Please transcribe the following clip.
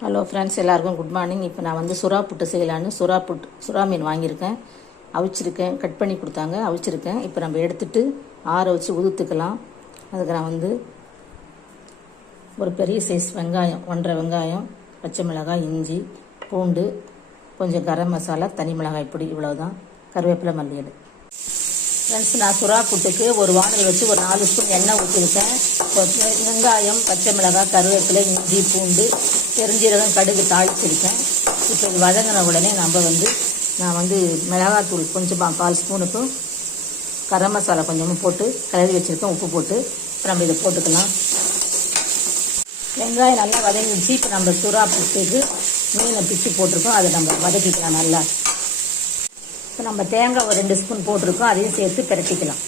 Hello friends, எல்லாருக்கும் good morning. இப்போ நான் வந்து சுறா புட்டு செய்யலான்னு சுறா மீன் வாங்கியிருக்கேன், அவிச்சிருக்கேன். கட் பண்ணி கொடுத்தாங்க, அவிச்சிருக்கேன். இப்போ நம்ம எடுத்துட்டு ஆற வச்சு உதுத்துக்கலாம். அதுக்கு நான் வந்து ஒரு பெரிய சைஸ் வெங்காயம், 1.5 வெங்காயம், பச்சை மிளகாய், இஞ்சி, பூண்டு, கொஞ்சம் கரம் மசாலா, தனி மிளகாய் பொடி, இவ்வளோதான். கருவேப்பிலை, மல்லியல். ஃப்ரெண்ட்ஸ், நான் சுறா புட்டுக்கு ஒரு வானல் வச்சு ஒரு 4 ஸ்பூன் எண்ணெய் ஊற்றிருக்கேன். வெங்காயம், பச்சை மிளகாய், கருவேப்பிலை, இஞ்சி, பூண்டு, பெருஞ்சீரகம், கடுகு தாளிச்சிருக்கேன். இப்போ இது வதங்கின உடனே நான் வந்து மிளகாத்தூள் கொஞ்சமாக 1/4 ஸ்பூனுக்கும் கரம் மசாலா கொஞ்சமும் போட்டு கலரி வச்சுருக்கேன், உப்பு போட்டு. இப்போ நம்ம இதை போட்டுக்கலாம். வெங்காயம் நல்லா வதங்கிடுச்சு. இப்போ நம்ம சுறா புட்டுக்கு மீனை பிச்சு போட்டிருக்கோம், அதை நம்ம வதக்கிக்கலாம் நல்லா. இப்போ நம்ம தேங்காய் ஒரு 2 ஸ்பூன் போட்டிருக்கோம், அதையும் சேர்த்து பிரட்டிக்கலாம்.